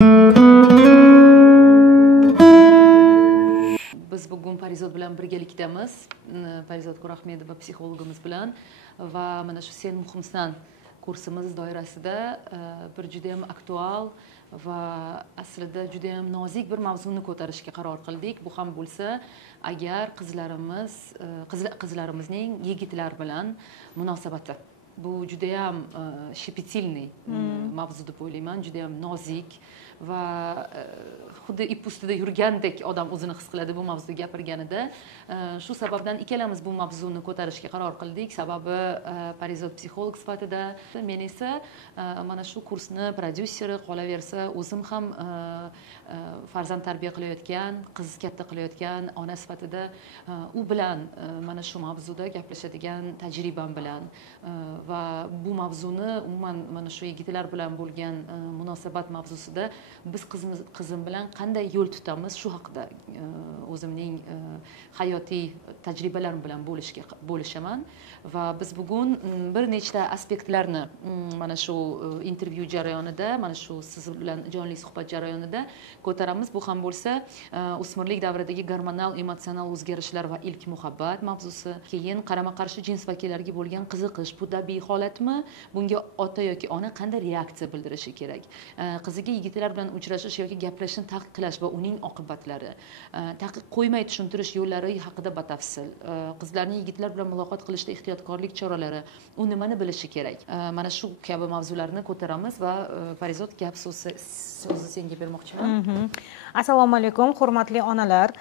Biz bugun Parizod bilan birgalikdamiz. Parizod Qo'rahmedova psixologimiz bilan va mana shu Sen muhimsan kursimiz doirasida bir juda ham aktual va aslida juda ham nozik bir mavzuni ko'tarishga qaror qildik. Bu ham bo'lsa, agar qizlarimizning yigitlar bilan munosabati. Bu juda ham shepetilniy mavzu deb o'ylayman, juda ham nozik va xuddi ip ustida yurgandek odam o'zini his qiladi bu mavzuda gapirganida. Shu sababdan ikkalamiz bu mavzuni ko'tarishga qaror qildik. Sababi Parizod psixolog sifatida, men esa mana shu kursni prodyuseri, qolaversa o'zim ham farzand tarbiya qilayotgan, qiz katta qilayotgan ona sifatida u bilan mana shu mavzuda gaplashadigan tajribam bilan va bu mavzuni umuman mana shu yigitlar bilan bo'lgan munosabat mavzusida biz qizim bilan qanday yo'l tutamiz, shu haqida o'zimning hayotiy tajribalarim bilan bo'lishaman va biz bugun bir nechta aspektlarni mana shu intervyu jarayonida, mana shu siz bilan jonli suhbat jarayonida ko'taramiz. Bu ham bo'lsa o'smirlik davridagi gormonal emotsional o'zgarishlar va ilk muhabbat mavzusi, keyin qarama-qarshi jins vakillariga bo'lgan qiziqish, bu tabiiy holatmi? Bunga ota yoki ona qanday reaksiya bildirishi kerak? Qiziga yigitlar bilan uchrashish yoki gaplashishni taqiqlash va uning oqibatlari, taqiq qo'ymay tushuntirish yo'llari haqida batafsil, qizlarning yigitlar bilan muloqot qilishda ehtiyotkorlik choralari, u nimani bilishi kerak? Mana shu kabi mavzularni ko'taramiz va Parizod, gap so'zni senga bermoqchiman. Assalomu alaykum, hurmatli onalar.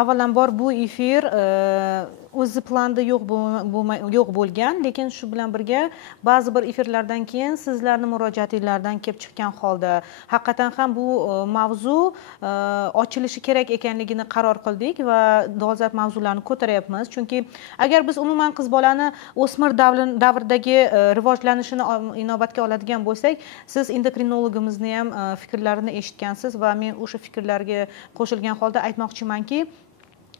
Avvalambor bu efir o'zi planda yo'q bo'lgan, lekin shu bilan birga ba'zi bir efirlardan keyin sizlarning murojaatinglardan kelib chiqqan holda haqiqatan ham bu mavzu ochilishi kerak ekanligini qaror qildik va dolzarb mavzularni ko'taryapmiz. Chunki agar biz umuman qiz bolani o'smir davridagi rivojlanishini inobatga oladigan bo'lsak, siz endokrinologimizni ham fikrlarini eshitgansiz va men o'sha fikrlarga qo'shilgan holda aytmoqchimanki,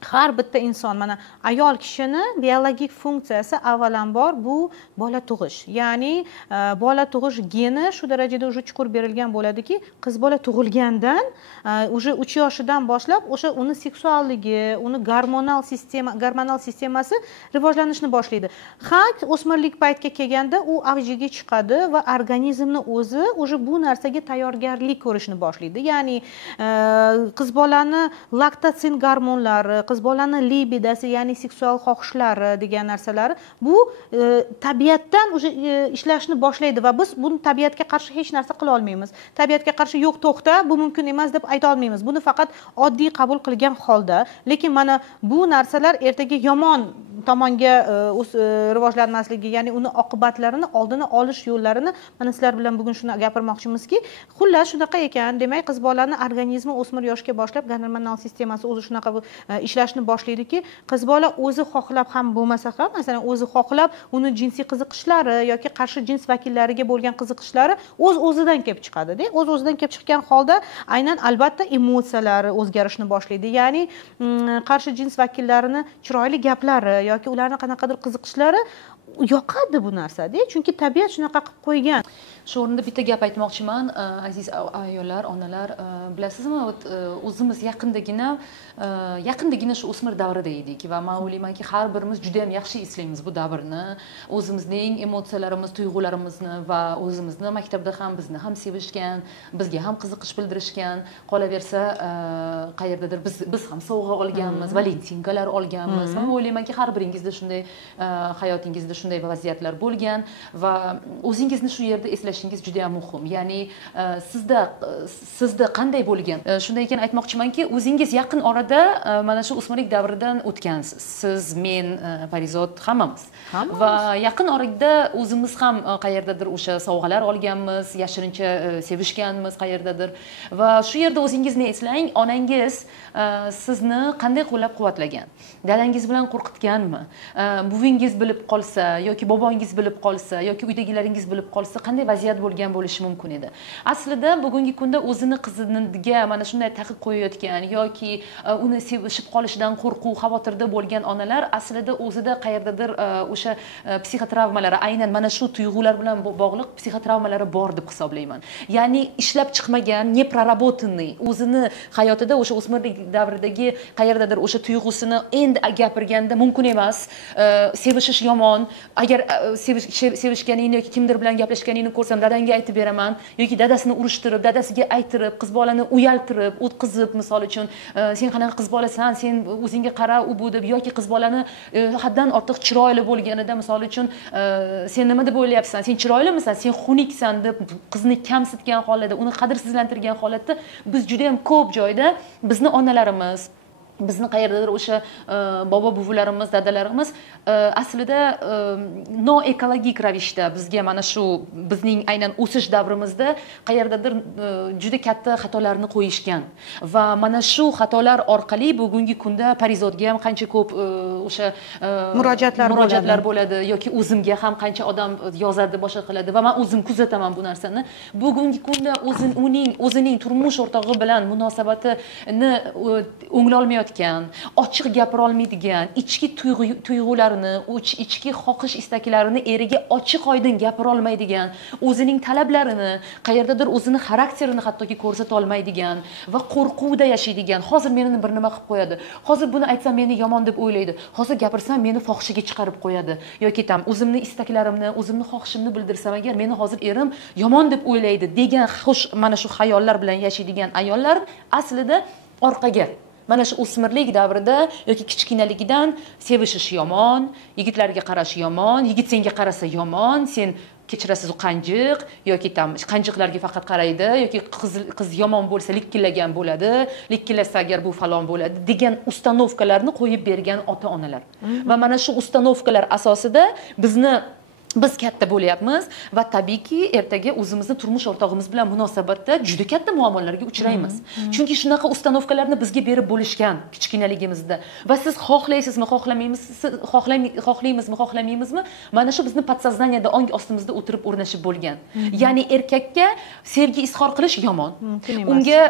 har bitta inson, mana ayol kishini biologik funksiyasi avvalambor bu bola tug'ish. Ya'ni bola tug'ish geni shu darajada o'sha chuqur berilgan bo'ladiki, qiz bola tug'ilgandan o'sha 3 yoshidan boshlab o'sha uni seksualligi, uni gormonal sistemasi rivojlanishni boshlaydi. O'smirlik paytga kelganda u avjiga chiqadi va organizmni o'zi o'sha bu narsaga tayyorgarlik ko'rishni boshlaydi. Ya'ni qiz bolani laktatsin gormonlari, qiz bolani libidasi, ya'ni seksual xohishlari degan narsalari bu tabiatdan o'sha ishlashni boshlaydi va biz buni tabiatga qarshi hech narsa qila olmaymiz. Tabiatga qarshi yo'q, to'xta, bu mumkin emas deb ayta olmaymiz. Buni faqat oddiy qabul qilgan holda, lekin mana bu narsalar ertaga yomon tomonga rivojlanmasligi, ya'ni uni oqibatlarini oldini olish yo'llarini mana sizlar bilan bugun shuni gapirmoqchimizki, xullas shunaqa ekan. Demak, qiz bolaning organizmi o'smir yoshga boshlab gormonal sistemasi o'zi shunaqa ishlashni boshlaydiki, qiz bola o'zi xohlab ham bo'lmasa ham, masalan, o'zi xohlab uni jinsiy qiziqishlari yoki qarshi jins vakillariga bo'lgan qiziqishlari o'z-o'zidan kelib chiqadi-da. O'z-o'zidan kelib chiqqan holda aynan albatta emotsiyalari o'zgarishni boshlaydi. Ya'ni qarshi jins vakillarini chiroyli gaplari yoki ularning qanaqadir qiziqishlari yoqadi bu narsada, chunki tabiat shunaqa qilib qo'ygan. Shu o'rinda bitta gap aytmoqchiman, aziz ayollar, onalar, bilasizmi, o'zimiz yaqindagina shu o'smir davrida edik va men o'ylaymanki, har birimiz juda ham yaxshi eslaymiz bu davrni, o'zimizning emotsiyalarimiz, tuyg'ularimizni va o'zimizni maktabda ham bizni ham sevishgan, bizga ham qiziqish bildirishgan, qolaversa qayerdadir biz ham sovg'a olganmiz, valentinkalar olganmiz. Men o'ylaymanki, har biringizda shunday hayotingizda shunday vaziyatlar bo'lgan va o'zingizni shu yerda eslashingiz juda ham muhim. Ya'ni sizda qanday bo'lgan? Shunday ekan aytmoqchimanki, o'zingiz yaqin orada mana shu o'smirlik davridan o'tgansiz. Siz, men, Parizod, hammamiz. Va yaqin orada o'zimiz ham qayerdadir o'sha sovg'alar olganmiz, yashirincha sevishganmiz qayerdadir va shu yerda o'zingizni eslang, onangiz sizni qanday qo'llab-quvvatlagan? Dadangiz bilan qo'rqitganmi? Buvingiz bilib qolsa yoki bobongiz bilib qolsa yoki uydagilaringiz bilib qolsa qanday vaziyat bo'lgan bo'lishi mumkin edi. Aslida bugungi kunda o'zini qiziga mana shunday taqiq qo'yayotgan yoki uni sevishib qolishidan qo'rquv, xavotirda bo'lgan onalar aslida o'zida qayerdadir o'sha psixotravmalari, aynan mana shu tuyg'ular bilan bog'liq psixotravmalari bor deb hisoblayman. Ya'ni ishlab chiqmagan, neprarabotanный, o'zini hayotida o'sha o'smirlik davridagi qayerdadir o'sha tuyg'usini endi gapirganda mumkin emas, sevishish yomon, agar sevishganingni yoki kimdir bilan gaplashganingni ko'rsam dadangga aytib beraman yoki dadasini urishtirib, dadasiga aytirib, qiz bolani uyaltirib, o'tkazib, misol uchun sen qanaqa qiz bolasan, sen o'zingga qara u bu deb yoki qiz bolani haddan ortiq chiroyli bo'lganida misol uchun sen nima deb o'ylayapsan, sen chiroylimisan, sen xunuksan deb qizni kamsitgan holatda, uni qadrsizlantirgan holatda biz juda ham ko'p joyda bizni onalarimiz, bizni qayerdadir o'sha bobo buvilarimiz, dadalarimiz aslida noekologik ravishda bizga mana shu bizning aynan o'sish davrimizda qayerdadir juda katta xatolarni qo'yishgan va mana shu xatolar orqali bugungi kunda Parizodga ham qancha ko'p o'sha murojaatlar bo'ladi yoki o'zimga ham qancha odam yozadi, boshqa qiladi va men o'zim kuzataman bu narsani. Bugungi kunda o'zining turmush o'rtog'i bilan munosabatini o'nglolmayotgan, ochiq gapira olmaydigan, ichki tuyg'ularini, ichki xohish istaklarini eriga ochiq oydin gapira olmaydigan, o'zining talablarini, qayerdadir o'zini xarakterini hattoki ko'rsata olmaydigan va qo'rquvda yashaydigan. Hozir meni bir nima qilib qo'yadi. Hozir buni aytsam meni yomon deb o'ylaydi. Hozir gapirsam meni fohishiga chiqarib qo'yadi yoki o'zimni istaklarimni, o'zimni xohishimni bildirsam agar meni hozir erim yomon deb o'ylaydi degan mana shu xayollar bilan yashaydigan ayollar aslida orqaga mana shu o'smirlik davrida yoki kichkinaligidan sevishish yomon, yigitlarga qarash yomon, yigit senga qarasa yomon, sen kechirasiz u qanjiq yoki qanjiqlarga faqat qaraydi yoki qiz yomon bo'lsa likkillagan bo'ladi, likkillasa agar bu falon bo'ladi degan ustanovkalarni qo'yib bergan ota-onalar. Va mana shu ustanovkalar asosida biz katta bo'lyapmiz va tabiiyki ertaga o'zimizni turmush o'rtog'imiz bilan munosabatda juda katta muammolarga uchraymiz. Chunki shunaqa ustanovkalarni bizga berib bo'lishgan kichkinaligimizda va siz xohlaysizmi, xohlaymizmi, xohlamaymizmi, mana shu bizni podsoznaniyada ong ostimizda o'tirib o'rnashib bo'lgan. Ya'ni erkakka sevgi izhor qilish yomon. Unga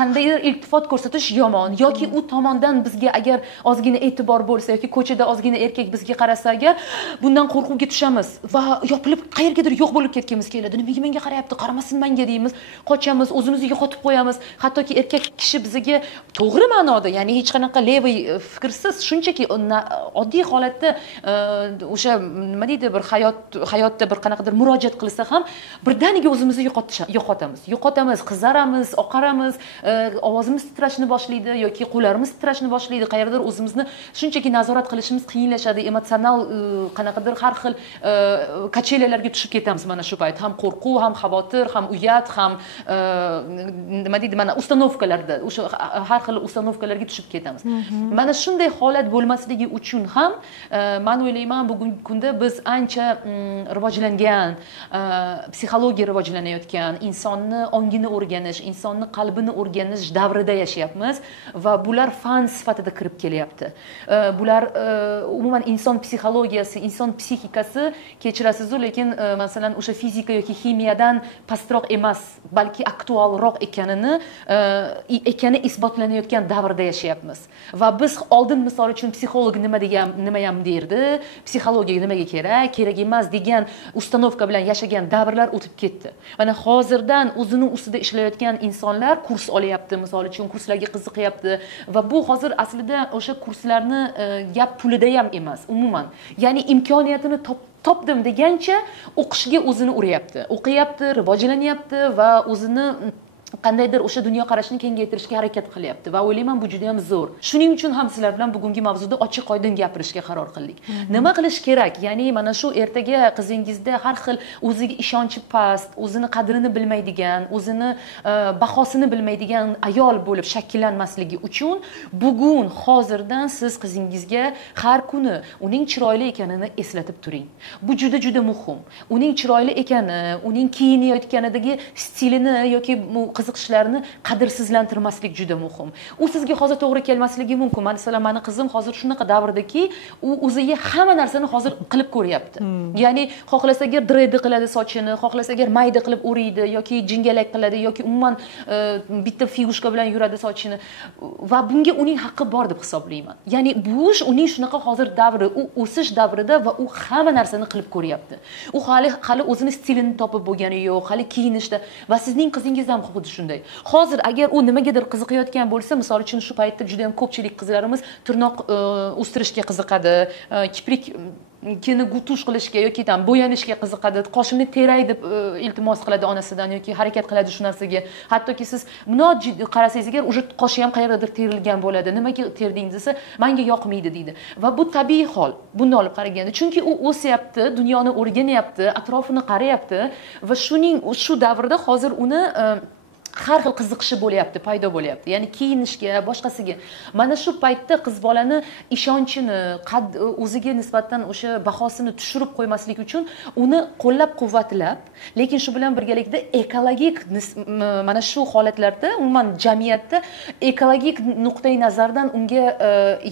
qandaydir iltifot ko'rsatish yomon yoki u tomondan bizga agar ozgina e'tibor bo'lsa yoki ko'chada ozgina erkak bizga qarasa agar bundan qo'rquvga tushamiz va yopilib qayergadir yo'q bo'lib ketganimiz keladi. Nimaga menga qarayapti, qaramasin menga deymiz, qochamiz, o'zimizni yo'qotib qo'yamiz. Hattoki erkak kishi bizga to'g'ri ma'noda, ya'ni hech qanaqa leviy fikrsiz, shunchaki oddiy holatda o'sha nima deydi, bir hayotda bir qanaqadir murojaat qilsa ham birdaniga o'zimizni yo'qotamiz, qizaramiz, oqaramiz, ovozimiz titrashni boshlaydi yoki qo'llarimiz titrashni boshlaydi, qayerdir o'zimizni shunchaki nazorat qilishimiz qiyinlashadi, emotsional qanaqadir har xil kachelalarga tushib ketamiz mana shu payt. Ham qo'rquv, ham xavotir, ham uyat, ham nima deydi, mana ustanovkalarda, o'sha har xil ustanovkalarga tushib ketamiz. Mana shunday holat bo'lmasligi uchun ham men o'ylayman bugungi kunda biz ancha rivojlangan, psixologiya rivojlanayotgan, insonni ongini o'rganish, insonni qalbini o'rganish davrida yashayapmiz va bular fan sifatida kirib kelyapti. Bular umuman inson psixologiyasi, inson psixikasi kechirasiz-ku, lekin masalan o'sha fizika yoki ximiyadan pastroq emas, balki aktualroq ekani isbotlanayotgan davrda yashayapmiz. Va biz oldin misol uchun psixolog nima ham derdi, psixologiya nimaga kerak emas degan ustanovka bilan yashagan davrlar o'tib ketdi. Mana hozirdan o'zining ustida ishlayotgan insonlar kurs olyapti, misol uchun kurslarga qiziqyapti va bu hozir aslida o'sha kurslarni gap pulida ham emas, umuman. Ya'ni imkoniyatini topdim degancha o'qishga o'zini uryapti, o'qiyapti, rivojlanyapti va o'zini qandaydir o'sha dunyoqarashini kengaytirishga harakat qilyapti va o'ylayman bu juda ham zo'r. Shuning uchun ham sizlar bilan bugungi mavzuda ochiq oydin gapirishga qaror qildik. Nima qilish kerak? Ya'ni mana shu ertaga qizingizda har xil o'ziga ishonchi past, o'zini qadrini bilmaydigan, o'zini bahosini bilmaydigan ayol bo'lib shakllanmasligi uchun bugun hozirdan siz qizingizga har kuni uning chiroyli ekanini eslatib turing. Bu juda muhim. Uning chiroyli ekani, uning kiyinayotganidagi stilini yoki qiziqishlarini qadrsizlantirmaslik juda muhim. U sizga hozir to'g'ri kelmasligi mumkin. Masalan, meni qizim hozir shunaqa davrdaki, u o'ziga hamma narsani hozir qilib ko'ryapti. Ya'ni xohlasa agar dredi qiladi sochini, xohlasa agar mayda qilib o'raydi yoki jingalak qiladi yoki umuman bitta figushka bilan yuradi sochini va bunga uning haqqi bor deb hisoblayman. Ya'ni bu uning shunaqa hozir davri, u o'sish davrida va u hamma narsani qilib ko'ryapti. U hali o'zini stilini topib bo'lgani yo'q, hali kiyinishda va sizning qizingiz ham xuddi shunday. Hozir agar u nimagadir qiziqayotgan bo'lsa, misol uchun shu paytda juda ham ko'pchilik qizlarimiz tirnoq o'stirishga qiziqadi, kiprik kini gutush qilishga yoki tam bo'yanishga qiziqadi, qoshini teray deb iltimos qiladi onasidan yoki harakat qiladi shu narsaga. Hattoki siz bunot qarasangiz agar uje qoshi ham qayerdadir terilgan bo'ladi. Nimaga terdingiz desa, menga yoqmaydi deydi. Va bu tabiiy hol. Bundan olib qaraganda, chunki u o'syapti, dunyoni o'rganyapti, atrofini qarayapti va shu davrda hozir uni har xil qiziqishi bo'lyapti, paydo bo'lyapti. Ya'ni kiyinishga, boshqasiga. Mana shu paytda qiz bolani ishonchini, o'ziga nisbatan o'sha bahosini tushirib qo'ymaslik uchun uni qo'llab-quvvatlab, lekin shu bilan birgalikda ekologik mana shu holatlarda, umuman jamiyatda ekologik nuqtai nazardan unga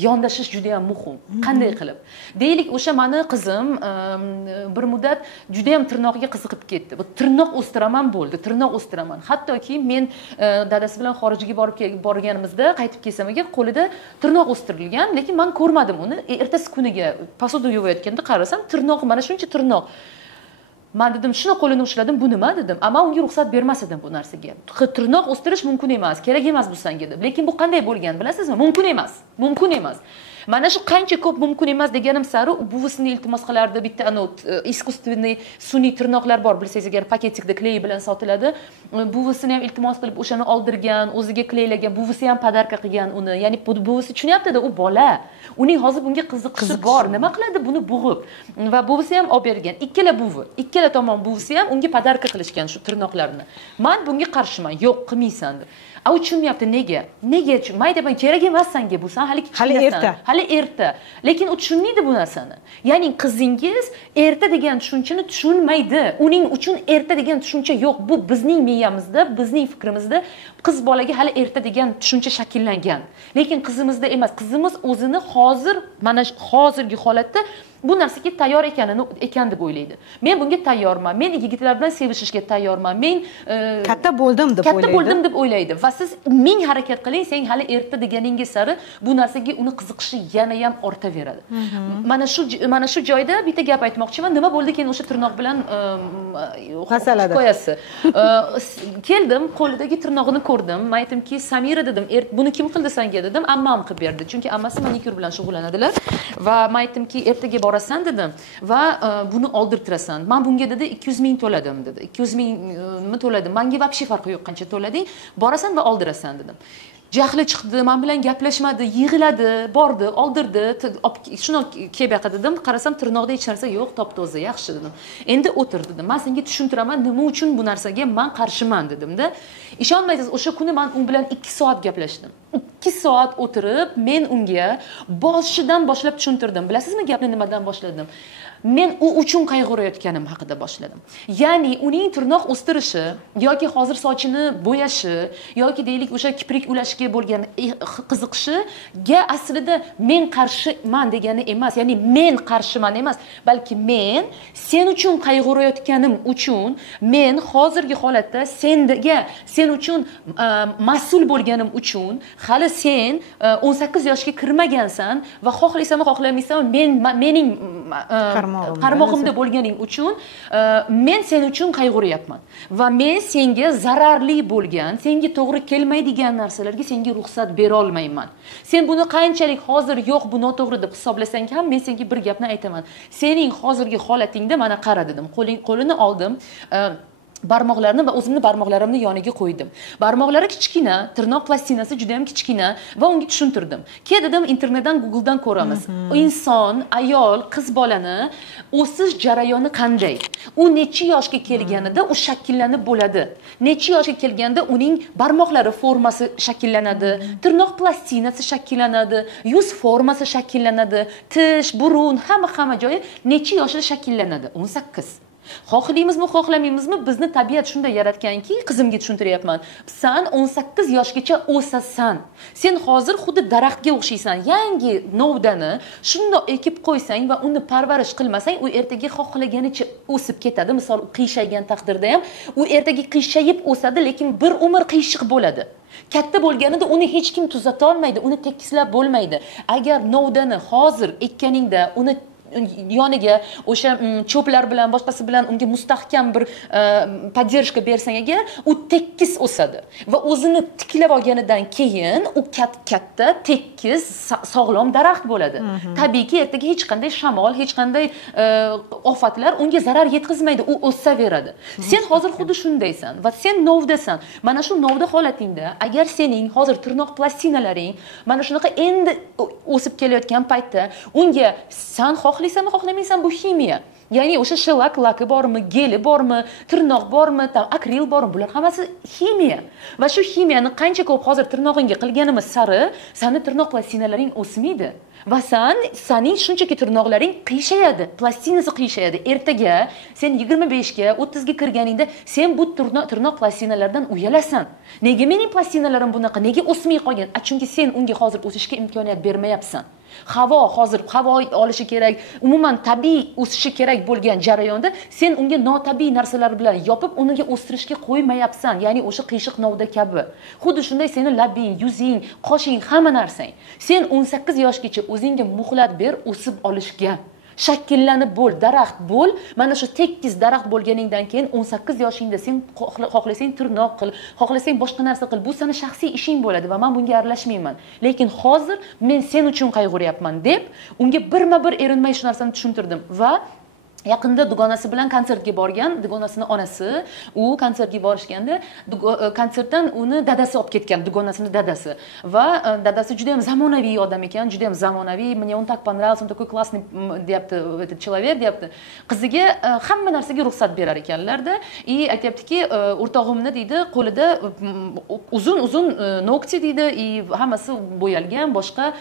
yondashish juda ham muhim. Qanday qilib? Deylik, o'sha meni qizim bir muddat juda ham tirnoqga qiziqib ketdi. Bu tirnoq o'stiraman bo'ldi, tirnoq o'stiraman. Hattoki men dadasi bilan xorijga borganimizda qaytib kelsam agar qo'lida tirnoq o'stirilgan, lekin men ko'rmadim uni. Ertasi kuniga posoda yuvayotganda qarasam, tirnoq mana shuncha tirnoq. Men dedim, shuni qo'lini ushladim, bu nima dedim. Ammo unga ruxsat bermas edim bu narsaga. Tirnoq o'stirish mumkin emas, kerak emas bu senga deb. Lekin bu qanday bo'lgan, bilasizmi? Mumkin emas. Mumkin emas. Mana shu qancha ko'p mumkin emas deganim sari buvisini iltimos qilardi. Bitta искусственный sun'iy tirnoqlar bor, bilsangiz agar paketikda kley bilan sotiladi. Buvisini ham iltimos qilib o'shani oldirgan, o'ziga kleylagan, buvisi ham podarka qilgan uni. Ya'ni buvisi tushunyapti-da, u bola. Uning hozir bunga qiziqishi bor. Nima qiladi buni bug'ib? Va buvisi ham olib bergan. Ikkala tomon buvisi ham unga podarka qilishgan shu tirnoqlarni. Men bunga qarshiman. Yo'q, qilmaysan deb. U tushunmayapti nega? Nega? Mayda men kerak emas senga bu, sen hali erta. Lekin u tushunmaydi bu narsani. Ya'ni qizingiz erta degan tushunchani tushunmaydi. Uning uchun erta degan tushuncha yo'q. Bu bizning miyamizda, bizning fikrimizda qiz bolaga hali erta degan tushuncha shakllangan. Lekin qizimizda emas. Qizimiz o'zini hozir mana hozirgi holatda bu narsaga tayyor ekan deb o'ylaydi. Men bunga tayyorman. Men yigitlar bilan sevishishga tayyorman. Men katta bo'ldim deb o'ylaydi. Va siz ming harakat qiling, sen hali erta deganingiz sari bu narsaga uni qiziqishi yana ham ortaveradi. Mana shu joyda bitta gap aytmoqchiman. Nima bo'ldi keyin o'sha tirnoq bilan hikoyasi. Keldim, qo'lidagi tirnog'ini ko'rdim. Men aytdimki, Samira dedim, buni kim qildi senga dedim. Ammam qilib berdi. Chunki ammasi manikyur bilan shug'ullanadilar. Va men aytdimki, ertaga borasan dedim va buni oldirtirasan. Men bunga dedi 200 ming to'ladim dedi. 200 mingni to'ladim. Menga вообще farqi yo'q qancha to'lading. Borasan va oldirasan dedim. Jahli chiqdi, men bilan gaplashmadi, yig'iladi, bordi, oldirdi, shuni kelib dedim. Qarasam tirnoqda hech narsa yo'q, top-toza, yaxshi dedim. Endi o'tir dedim. Men senga tushuntiraman, nima uchun bu narsaga men qarshiman dedim-da. Ishonmaysiz, o'sha kuni men u bilan 2 soat gaplashdim. 2 soat o'tirib, men unga boshidan boshlab tushuntirdim. Bilasizmi, gapni nimadan boshladim? Men u uchun qayg'urayotganim haqida boshladim. Ya'ni uning tirnoq o'stirishi yoki hozir sochini bo'yashi yoki deylik o'sha kiprik ulashga bo'lgan qiziqishiga aslida men qarshiman degani emas. Ya'ni men qarshiman emas, balki men sen uchun qayg'urayotganim uchun, men hozirgi holatda sen uchun mas'ul bo'lganim uchun, hali sen 18 yoshga kirmagansan va xohlaysanmi, xohlamaysanmi, mening qarmog'imda bo'lganing uchun men sen uchun qayg'uryapman va men senga zararli bo'lgan, senga to'g'ri kelmaydigan narsalarga senga ruxsat bera olmayman. Sen buni qanchalik hozir yo'q, bu noto'g'ri deb hisoblasang ham, men senga bir gapni aytaman. Sening hozirgi holatingda mana qara dedim. Qo'lini oldim. Barmoqlarini va o'zimni barmoqlarimni yoniga qo'ydim. Barmoqlari kichkina, tirnoq plastinasi juda ham kichkina va unga tushuntirdim. Dedim, internetdan, Googledan ko'ramiz. Inson, ayol, qiz bolani o'sish jarayoni qanday? U necha yoshga kelganida u shakllanib bo'ladi. Necha yoshga kelganda uning barmoqlari formasi shakllanadi, tirnoq plastinasi shakllanadi, yuz formasi shakllanadi, tish, burun, hamma joyi necha yoshda shakllanadi? 18. Xohlaymizmi, xohlamaymizmi, bizni tabiat shunday yaratganki, qizimga tushuntiryapman. Sen 18 yoshgacha o'sasan. Sen hozir xuddi daraxtga o'xshaysan. Yangi novdani shundoq ekib qo'ysang va uni parvarish qilmasang, u ertaga xohlaganicha o'sib ketadi. Misol, u qiyshaygan taqdirda ham u ertaga qiyshayib o'sadi, lekin bir umr qiyshiq bo'ladi. Katta bo'lganida uni hech kim tuzata olmaydi, uni tekislab bo'lmaydi. Agar novdani hozir ekkaningda uni yoniga o'sha cho'plar bilan boshqasi bilan unga mustahkam bir podдержка bersang agar, u tekis o'sadi va o'zini tiklab olganidan keyin u katta, tekis, sog'lom daraxt bo'ladi. Tabiiyki ertaga hech qanday shamol, hech qanday ofatlar unga zarar yetkazmaydi, u o'saveradi. Sen hozir xuddi shundaysan va sen novdasan. Mana shu novda holatingda agar sening hozir tirnoq plastinalaring mana shunaqa endi o'sib kelayotgan paytda unga san xohlaysanmi, xohlamaysan, bu ximiya. Ya'ni o'sha shilak laki bormi, geli bormi, tirnoq bormi, akril bormi, bular hammasi ximiya. Va shu ximiyani qancha ko'p hozir tirnog'ingga qilganimiz sari, seni tirnoq plastinalaring o'smaydi. Va sening shunchaki tirnoqlaring qiyshayadi, plastinasi qiyshayadi. Ertaga sen 25 ga, 30 ga kirganingda sen bu tirnoq plastinalardan uyalasan. Nega mening plastinalarim bunaqa, nega o'smay qolgan? Chunki sen unga hozir o'sishga imkoniyat bermayapsan. Hozir havo olishi kerak, umuman tabiiy o'sishi kerak bo'lgan jarayonda sen unga notabiiy narsalar bilan yopib, unga o'stirishga qo'ymayapsan. Ya'ni o'sha qiyshiq novda kabi. Xuddi shunday seni labing, yuzing, qoshing, hamma narsang. Sen 18 yoshgacha o'zingga muhlat ber, o'sib olishga. Shakllanib bo'l, daraxt bo'l. Mana shu tekis daraxt bo'lganingdan keyin 18 yoshingda sen xohlasang tirnoq qil, xohlasang boshqa narsa qil. Bu seni shaxsiy ishing bo'ladi va men bunga aralashmayman. Lekin hozir men sen uchun qayg'uryapman deb unga birma-bir erinmay shu narsani tushuntirdim va yaqinda dugonasi bilan konsertga borgan, dugonasining onasi, u konsertga borishganda, konsertdan uni dadasi olib ketgan, dugonasining dadasi. Va dadasi juda ham zamonaviy odam ekan, juda ham zamonaviy. Мне он так понравился, он такой классный, deyapti, этот человек, deyapti. Qiziga hamma narsaga ruxsat berar ekanlarda. И aytayaptiki, o'rtog'imni deydi, qo'lida uzun nokti deydi, и hammasi bo'yalgan, boshqa.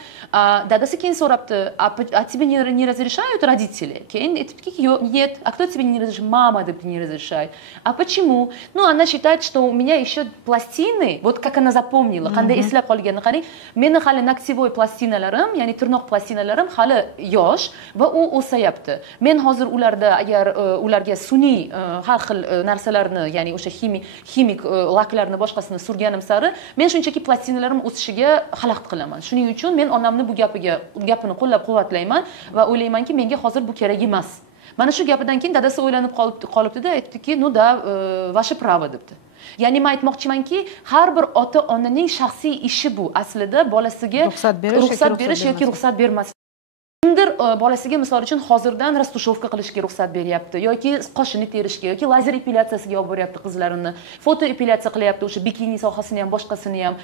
Dadasi keyin so'rabdi, "А тебе не разрешают родители?" Keyin aytibdiki, нет, а кто тебе не разрешает? Мама тебе не разрешает. А почему? Ну, она считает, что у меня еще пластины, вот как она запомнила, когда eslab qolgan, qarang, meni hali noktivoy plastinalarim, ya'ni tirnoq plastinalarim hali yosh va u o'sayapti. Men hozir ularda agar ularga sun'iy har xil narsalarni, ya'ni o'sha ximik laklarni boshqasini surganim sari, men shunchaki plastinalarim o'sishiga xalaqit qilaman. Shuning uchun men onamni bu gapini qo'llab-quvvatlayman va o'ylaymanki, menga hozir bu kerak emas. Mana shu gapidan keyin dadasi o'ylanib qolibdi-da, aytdiki, "Ну да, ваше право" debdi. Ya'ni men aytmoqchimanki, har bir ota-onaning shaxsiy ishi bu. Aslida bolasiga ruxsat berish yoki ruxsat bermaslik. Kimdir bolasiga misol uchun hozirdan rastushovka qilishga ruxsat beryapti yoki qoshini terishga yoki lazer epilyatsiyasiga olib boryapti qizlarini. Foto epilyatsiya qilyapti, o'sha bikini sohasini ham, boshqasini ham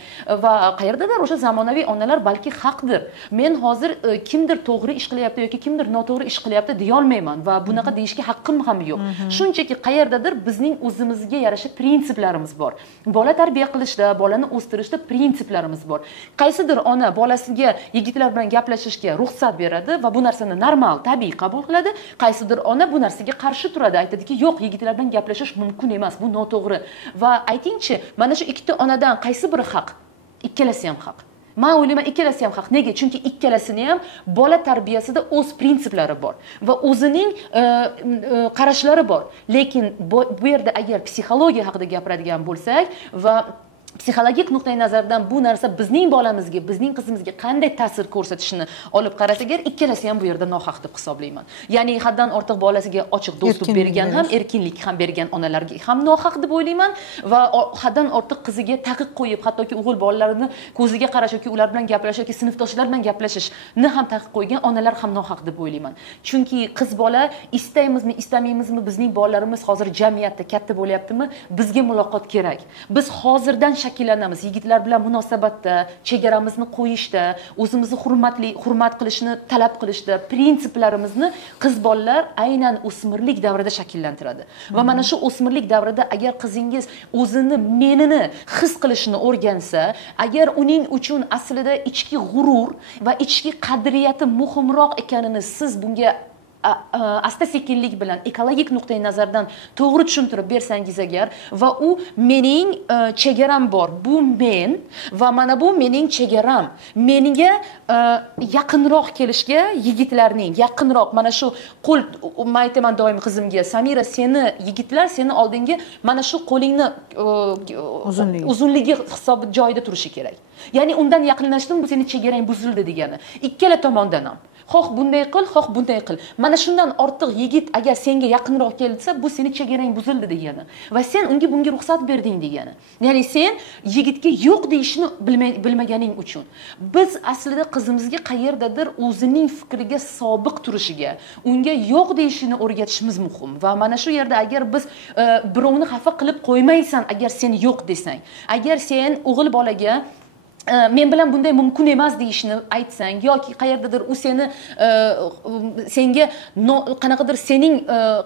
va qayerdadir o'sha zamonaviy onalar balki haqdir. Men hozir kimdir to'g'ri ish qilyapti yoki kimdir noto'g'ri ish qilyapti deya olmayman va bunaqa deyishga haqqim ham yo'q. Shunchaki qayerdadir bizning o'zimizga yarasha prinsiplarimiz bor. Bola tarbiya qilishda, bolani o'stirishda prinsiplarimiz bor. Qaysidir ona bolasiga yigitlar bilan gaplashishga ruxsat beradi va bu narsani normal, tabiiy qabul qiladi. Qaysidir ona bu narsaga qarshi turadi, aytadiki, "Yo'q, yigitlar bilan gaplashish mumkin emas, bu noto'g'ri." Va aytingchi, mana shu ikkita onadan qaysi biri haq? Ikkalasi ham haq. Men o'ylayman, ikkalasi ham haq. Nega? Chunki ikkalasini ham bola tarbiyasida o'z prinsiplari bor va o'zining qarashlari bor. Lekin bu yerda agar psixologiya haqida gapiradigan bo'lsak va psixologik nuqtai nazardan bu narsa bizning bolamizga, bizning qizimizga qanday ta'sir ko'rsatishini olib qarasak, ikkalasi ham bu yerda nohaq deb hisoblayman. Ya'ni haddan ortiq bolasiga ochiq dostуп bergan ham, erkinlik ham bergan onalarga ham nohaq deb o'ylayman va haddan ortiq qiziga taqiq qo'yib, hattoki o'g'il bolalarini ko'ziga qarash yoki ular bilan gaplashish yoki sinfdoshlar bilan gaplashishni ham taqiq qo'ygan onalar ham nohaq deb o'ylayman. Chunki qiz bola istaymizmi, istamaymizmi, bizning bolalarimiz hozir jamiyatda katta bo'lyaptimi, bizga muloqot kerak. Biz hozirdan shakllanamiz. Yigitlar bilan munosabatda, chegaramizni qo'yishda, o'zimizni hurmat qilishni talab qilishda, prinsiplarimizni qiz bolalar aynan o'smirlik davrida shakllantiradi. Va mana shu o'smirlik davrida agar qizingiz o'zini, menini his qilishni o'rgansa, agar uning uchun aslida ichki g'urur va ichki qadriyati muhimroq ekanini siz bunga asta sekinlik bilan ekologik nuqtai nazardan to'g'ri tushuntirib bersangiz agar va u mening chegaram bor, bu men va mana bu mening chegaram, menga yaqinroq kelishga yigitlarning yaqinroq mana shu qo'l, men aytaman doim qizimga, Samira, seni yigitlar seni oldinga mana shu qo'lingni uzunligi hisobi joyida turishi kerak. Ya'ni undan yaqinlashding, bu seni chegarang buzildi degani. Ikkala tomondan ham. Xoh bunday qil, xoh bunday qil. Mana shundan ortiq yigit agar senga yaqinroq kelsa, bu seni chegarang buzildi degani. Va sen unga bunga ruxsat berding degani. Ya'ni sen yigitga yo'q deyishni bilmaganing uchun. Biz aslida qizimizga qayerdadir o'zining fikriga sobiq turishiga, unga yo'q deyishini o'rgatishimiz muhim. Va mana shu yerda agar biz birovni xafa qilib qo'ymaysan, agar sen yo'q desang, agar sen o'g'il bolaga men bilan bunday mumkin emas deyishni aytsang yoki qayerdadir u senga qanaqadir sening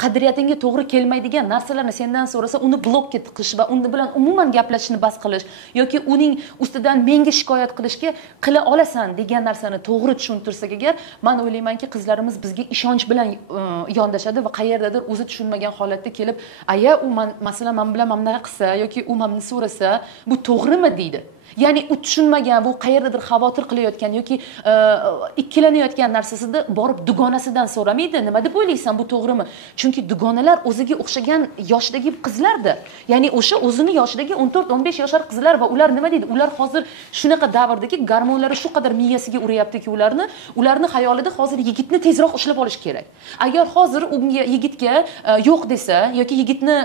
qadriyatingga to'g'ri kelmaydigan narsalarni sendan so'rasa, uni blokka tiqish va uni bilan umuman gaplashishni bas qilish yoki uning ustidan menga shikoyat qilishga qila olasan degan narsani to'g'ri tushuntirsak agar, men o'ylaymanki qizlarimiz bizga ishonch bilan yondashadi va qayerdadir o'zi tushunmagan holatda kelib, aya u masalan men bilan mana qilsa yoki u menni so'rasa, bu to'g'rimi deydi. Ya'ni u tushunmagan, bu qayerdadir xavotir qilayotgan yoki ikkilanayotgan narsasida borib dugonasidan so'ramaydi. Nima deb o'ylaysan, bu to'g'rimi? Chunki dugonalar o'ziga o'xshagan yoshdagi qizlarda. Ya'ni o'sha o'zini yoshidagi 14-15 yoshar qizlar va ular nima deydi? Ular hozir shunaqa davrdagi gormonlari shu qadar miyasiga uryaptiki, ularni xayolida hozir yigitni tezroq ushlab olish kerak. Agar hozir unga yigitga yo'q desa yoki yigitni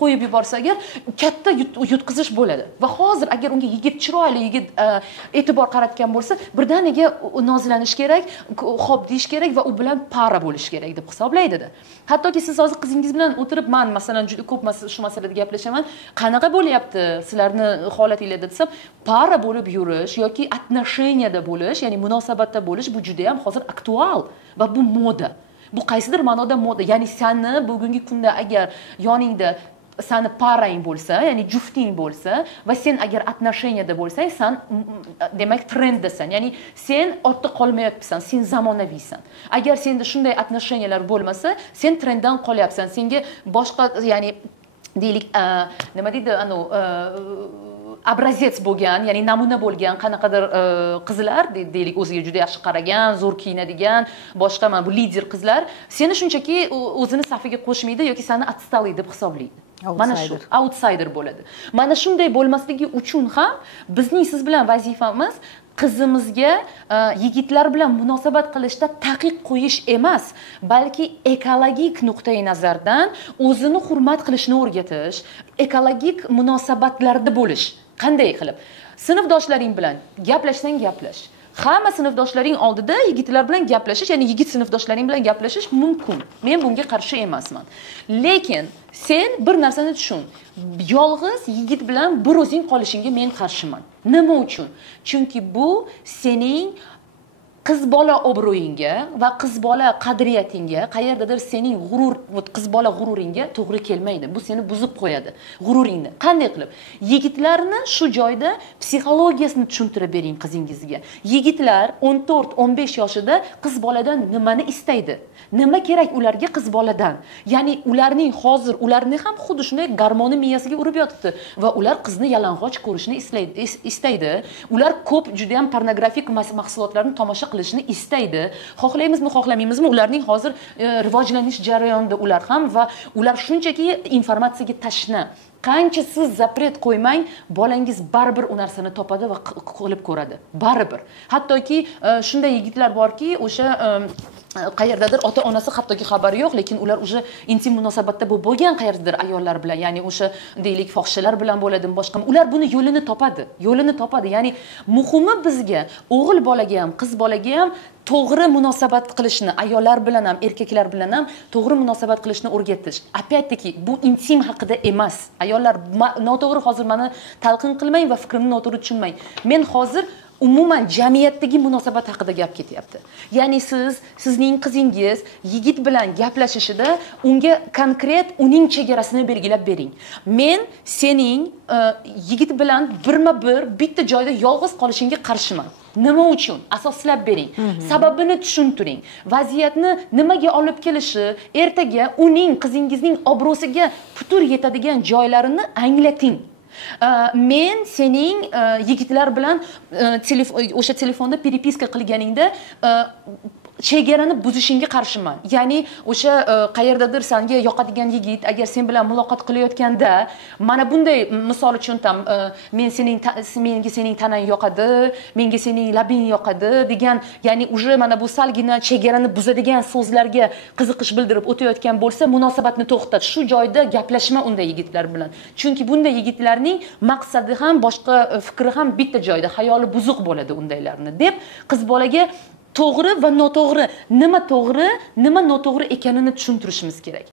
qo'yib yuborsa agar, katta yutqizish bo'ladi. Va hozir agar unga yigit chiroyli yigit e'tibor qaratgan bo'lsa, birdaniga nozlanish kerak, xo'p deyish kerak va u bilan para bo'lish kerak deb hisoblaydi-da. Hattoki siz hozir qizingiz bilan o'tirib, men masalan juda ko'p shu masalada gaplashaman, qanaqa bo'lyapti sizlarni holatinglarda desam, para bo'lib yurish yoki отношенияda bo'lish, ya'ni munosabatda bo'lish, bu juda ham hozir aktual va bu moda. Bu qaysidir ma'noda moda. Ya'ni seni bugungi kunda agar yoningda seni parang bo'lsa, ya'ni jufting bo'lsa va sen agar отношенияda bo'lsang, sen demak trenddasan. Ya'ni sen ortda qolmayapsan, sen zamonaviysan. Agar senda shunday отношениялар bo'lmasa, sen trenddan qolyapsan. Senga boshqa, ya'ni deylik, nima deydi, obrazets bo'lgan, ya'ni namuna bo'lgan qanaqadir qizlar, deylik, o'ziga juda yaxshi qaragan, zo'r kiyinadigan, boshqa mana bu lider qizlar seni shunchaki o'zini safiga qo'shmaydi yoki seni отсталый deb hisoblaydi. Mana shu outsider bo'ladi. Mana shunday bo'lmasligi uchun ham bizning siz bilan vazifamiz qizimizga yigitlar bilan munosabat qilishda taqiq qo'yish emas, balki ekologik nuqtai nazardan o'zini hurmat qilishni o'rgatish, ekologik munosabatlarda bo'lish. Qanday qilib? Sinfdoshlaring bilan gaplashsang gaplash. Hamma sinfdoshlaring oldida yigitlar bilan gaplashish, ya'ni yigit sinfdoshlaring bilan gaplashish mumkin. Men bunga qarshi emasman. Lekin sen bir narsani tushun. Yolg'iz yigit bilan bir o'zing qolishingga men qarshiman. Nima uchun? Chunki bu sening qiz bola obro'yingga va qiz bola qadriyatingga, qayerdadir sening qiz bola g'ururingga to'g'ri kelmaydi. Bu seni buzib qo'yadi, g'ururingni. Qanday qilib? Yigitlarni shu joyda psixologiyasini tushuntirib bering qizingizga. Yigitlar 14-15 yoshida qiz boladan nimani istaydi? Nima kerak ularga qiz boladan? Ya'ni ularni ham xuddi shunday gormoni miyasiga urib yotibdi va ular qizni yalang'och ko'rishni istaydi. Ular ko'p juda ham pornografik mahsulotlarni tomosha qilishni istaydi. Xohlaymizmi, xohlamaymizmi, ularning hozir rivojlanish jarayonida ular ham va ular shunchaki informatsiyaga tashna. Qancha siz zapret qo'ymang, bolangiz baribir u narsani topadi va qilib ko'radi. Baribir. Hattoki shunday yigitlar borki, o'sha qayerdadir ota-onasi hattoki xabari yo'q, lekin ular o'sha intim munosabatda bo'lgan qayerdadir ayollar bilan, ya'ni o'sha deylik fohishalar bilan bo'ladimi, boshqami. Ular buni yo'lini topadi. Ya'ni muhimi bizga o'g'il bolaga ham, qiz bolaga ham to'g'ri munosabat qilishni, ayollar bilan ham, erkaklar bilan ham to'g'ri munosabat qilishni o'rgatish. Опять-таки, bu intim haqida emas. Ayollar noto'g'ri hozir meni talqin qilmang va fikrimni noto'g'ri tushunmang. Men hozir umuman jamiyatdagi munosabat haqida gap ketyapti. Ya'ni sizning qizingiz yigit bilan gaplashishida unga konkret uning chegarasini belgilab bering. Men sening yigit bilan birma-bir bitta joyda yolg'iz qolishingga qarshiman. Nima uchun? Asoslab bering. Sababini tushuntiring. Vaziyatni nimaga olib kelishi, ertaga uning qizingizning obro'siga putur yetadigan joylarini anglating. Men sening yigitlar bilan o'sha telefonda peripiska qilganingda chegarani buzishingga qarshiman. Ya'ni o'sha qayerdadir senga yoqadigan yigit agar sen bilan muloqot qilayotganda, mana bunday misol uchun menga sening tanang yoqadi, menga sening labing yoqadi degan, ya'ni uje mana bu salgina chegarani buzadigan so'zlarga qiziqish bildirib o'tayotgan bo'lsa, munosabatni to'xtat. Shu joyda gaplashma unday yigitlar bilan. Chunki bunday yigitlarning maqsadi ham, boshqa fikri ham bitta joyda, xayoli buzuq bo'ladi undaylarni deb qiz bolaga to'g'ri va noto'g'ri, nima to'g'ri, nima noto'g'ri ekanini tushuntirishimiz kerak.